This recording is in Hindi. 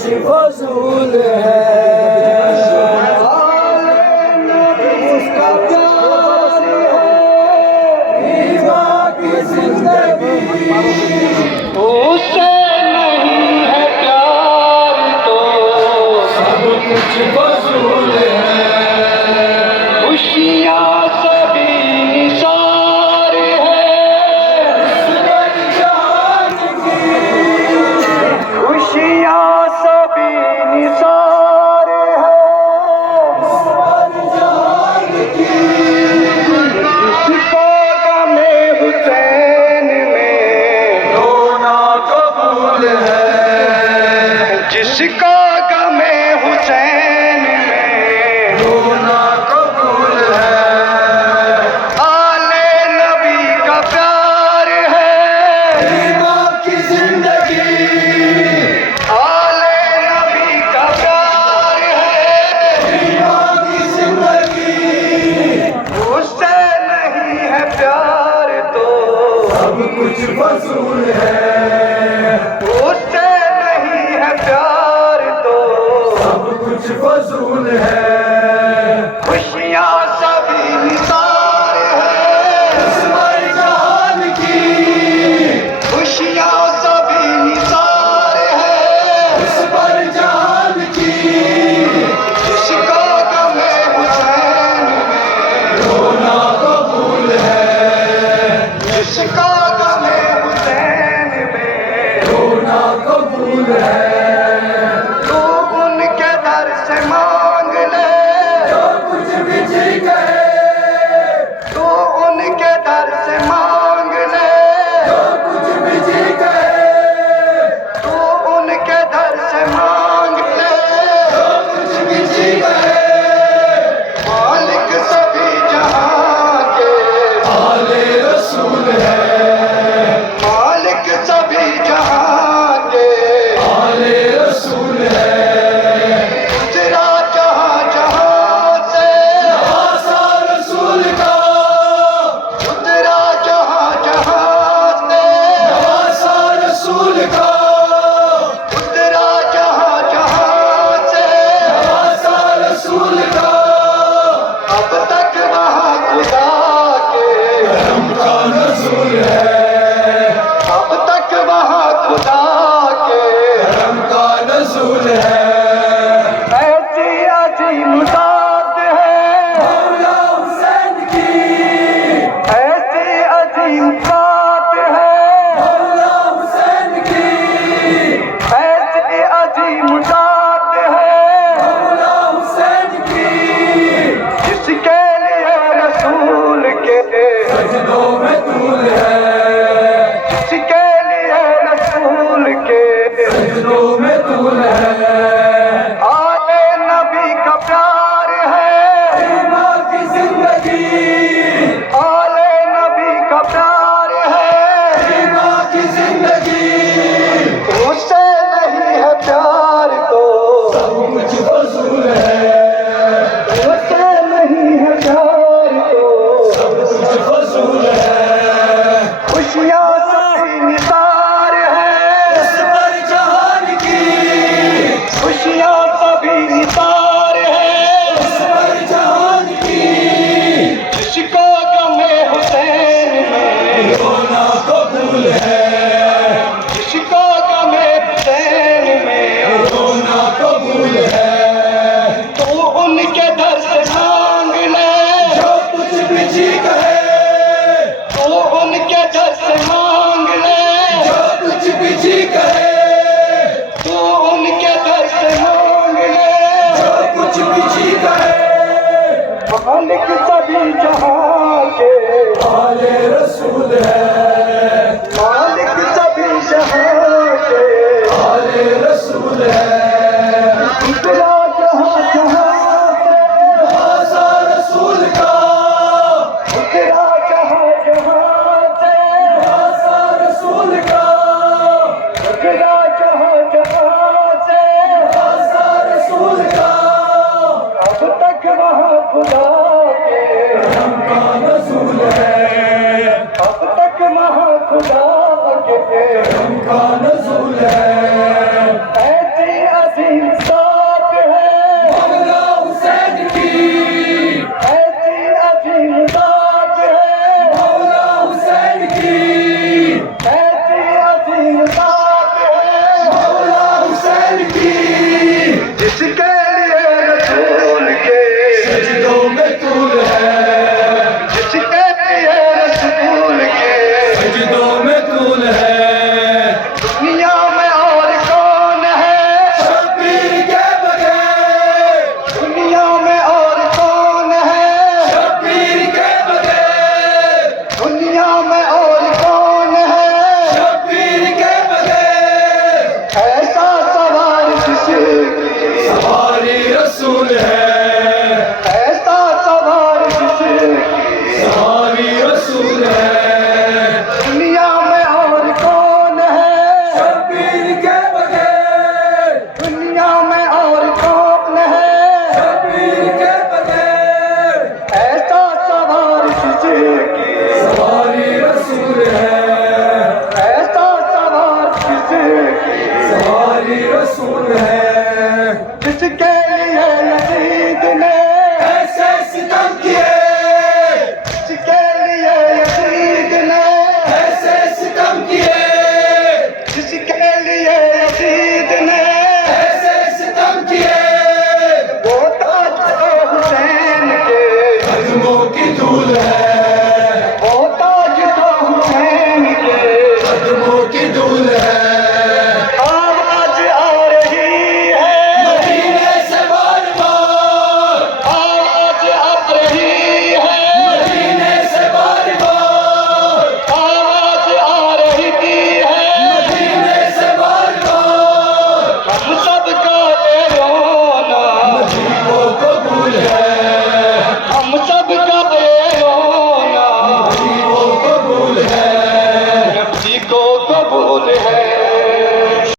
कुछ फजूल है। उसका प्यार है बाकी जिंदगी, उससे नहीं है प्यार तो सब कुछ फजूल है। खुशियाँ सभी निसार है जान की, खुशियाँ सभी निसार है जान की। जिसको गमे हुसैन में रोना कबूल है, जिसको गमे हुसैन में रोना कबूल है। आले नबी का प्यार है बाकी जिंदगी, आले नबी का प्यार है बाकी जिंदगी। उससे नहीं है प्यार तो सब कुछ फजूल है, उससे नहीं है प्यार तो सब कुछ फजूल है। खुशियाँ सभी निसार है जहान की, खुशियाँ सभी निसार है जहान की। जिसको गमे हुसैन में रोना कबूल है, जिसको गमे हुसैन में रोना कबूल है। तू उनके दर से मांग ले जो कुछ भी जी गए, तू उनके दर से मांग ले जो कुछ भी जी गए, तू उनके दर से मांग ले जो कुछ भी जी गए। मालिक सभी जहां के आले रसूल है, मालिक सभी जहां के आले रसूल है। गुजरा जहां जहां से नवासा रसूल का, गुजरा जहां जहां से नवासा रसूल का, गुजरा जहां जहां से नवासा रसूल का। अब तक वहाँ खुदा के करम का नज़ूल है, अब तक वहाँ खुदा के करम का नज़ूल है। ऐसी अजीम ज़ात है मौला हुसैन की, ऐसी अजीम ज़ात है मौला हुसैन की, ऐसी अजीम ज़ात है मौला हुसैन की। जिसके लिए रसूल के सजदों में तूल है, जिसके लिए रसूल के सजदों में तूल है। आले नबी का प्यार है बाकी जिंदगी, आले नबी का प्यार है बाकी जिंदगी। उससे नहीं है प्यार तो सब कुछ फजूल है, उससे नहीं है प्यार तो सब कुछ फजूल है। खुशियाँ सभी निसार है जहान की, खुशियाँ सभी निसार है जहान की। जिसको गमे हुसैन में रोना कबूल है, जिसको गमे हुसैन में रोना कबूल है। तू उनके दर से मांग ले जो कुछ भी जी कहे, तू उनके दर से मांग ले जो कुछ भी जी कहे, तू उनके दर से मांग ले जो कुछ भी जी कहे। मालिक सभी जहां के आले रसूल है, मालिक सभी जहां के आले रसूल है। गुजरा जहां जहां से नवासा रसूल का, गुजरा जहां जहां से नवासा रसूल का, गुजरा जहां जहां से नवासा रसूल का। अब तक वहाँ खुदा के करम का नज़ूल है, अब तक वहाँ खुदा के करम का नज़ूल है। ऐसी कबूल है।